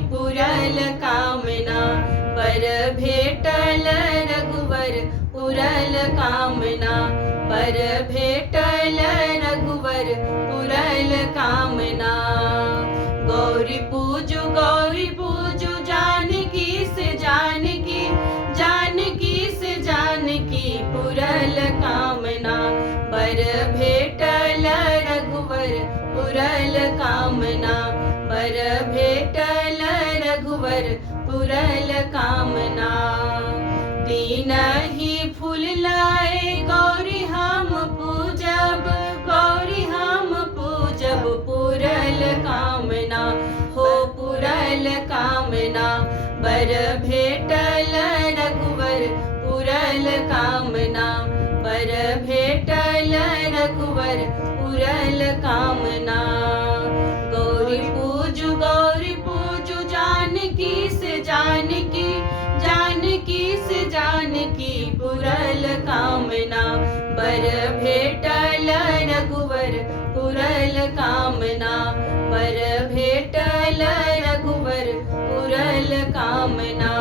पुरल कामना। बर भेटल रघुवर पुरल कामना। बर भेटल रघुवर पुरल कामना। गौरी पूजु जानकी से जानकी, जानकी से जानकी पुरल कामना। बर भेटल रघुवर पुरल कामना। बर भेटल रघुवर पुरल कामना। तीनहि फूल लाए गौरी हम पूजब, गौरी हम पूजब पुरल कामना। हो पुरल कामना। बर भेटल रघुवर पुरल कामना। बर भेटल रघुवर पुरल कामना। गौरी पूजु जानकी से जानकी, जानकी से जानकी पुरल कामना। बर भेटल रघुवर पुरल कामना। बर भेटल रघुवर पुरल कामना।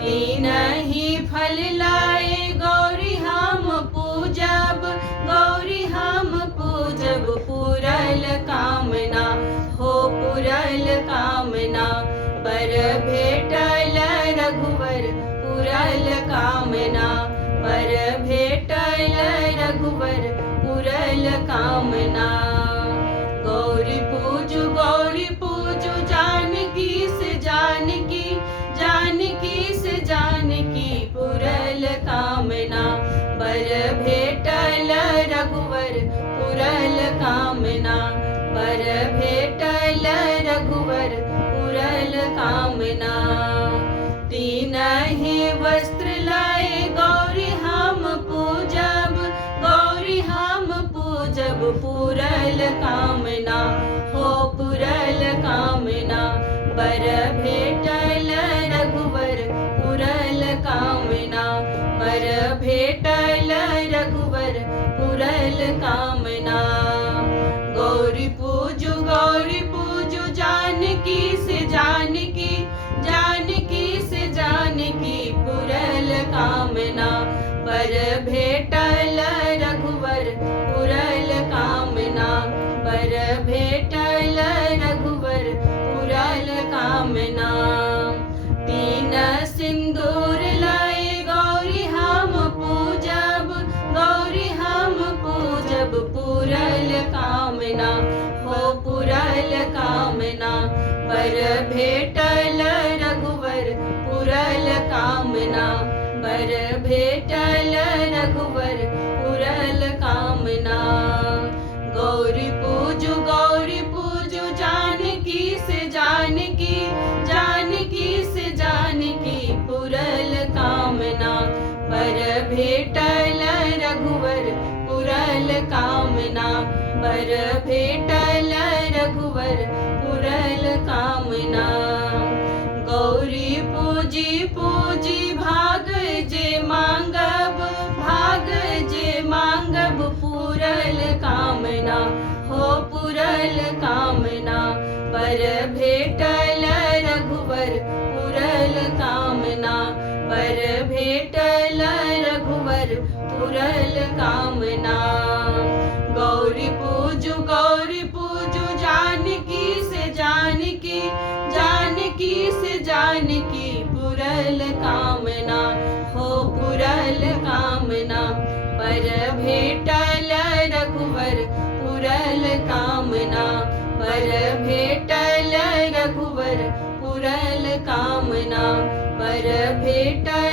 तीनहि फल लाए गौरी हम पूजब, गौरी हम पूजब पुरल कामना। हो पुरल कामना। बर भेटल रघुवर पुरल कामना। बर भेटल रघुवर पुरल कामना। गौरी पूजु जानकी से जानकी, जानकी से जानकी पुरल कामना। बर भेटल रघुवर पुरल कामना। बर भेटल रघुवर पुरल कामना। तीनहि वस्त्र लाए गौरी हम पूजब, गौरी हम पूजब पुरल कामना। हो पुरल कामना। बर भेटल रघुवर पुरल कामना। बर भेटल रघुवर पुरल कामना। गौरी पूजु जानकी से जानकी, जानकी से जानकी पुरल कामना। बर भेटल रघुवर पुरल कामना। बर भेटल रघुवर पुरल कामना। तीन सिंदूर लाए गौरी हम पूजब, गौरी हम पूजब पुरल कामना। हो पुरल कामना। बर भेटल रघुवर पुरल कामना। बर भेटल रघुवर पुरल कामना। गौरी पूजु जानकी से जानकी, जानकी से जानकी पुरल कामना। बर भेटल रघुवर पुरल कामना। बर भेटल रघुवर पुरल कामना। गौरी पूजी भाग जे मांगब, भाग जे मांगब पुरल कामना। हो पुरल कामना। बर भेटल रघुवर पुरल कामना। बर भेटल रघुवर पुरल कामना। गौरी पूजु जानकी से जानकी, जानकी से जानकी पुरल कामना। हो पुरल कामना। बर भेटल रघुवर पुरल कामना। बर भेटल रघुवर पुरल कामना। बर भेटल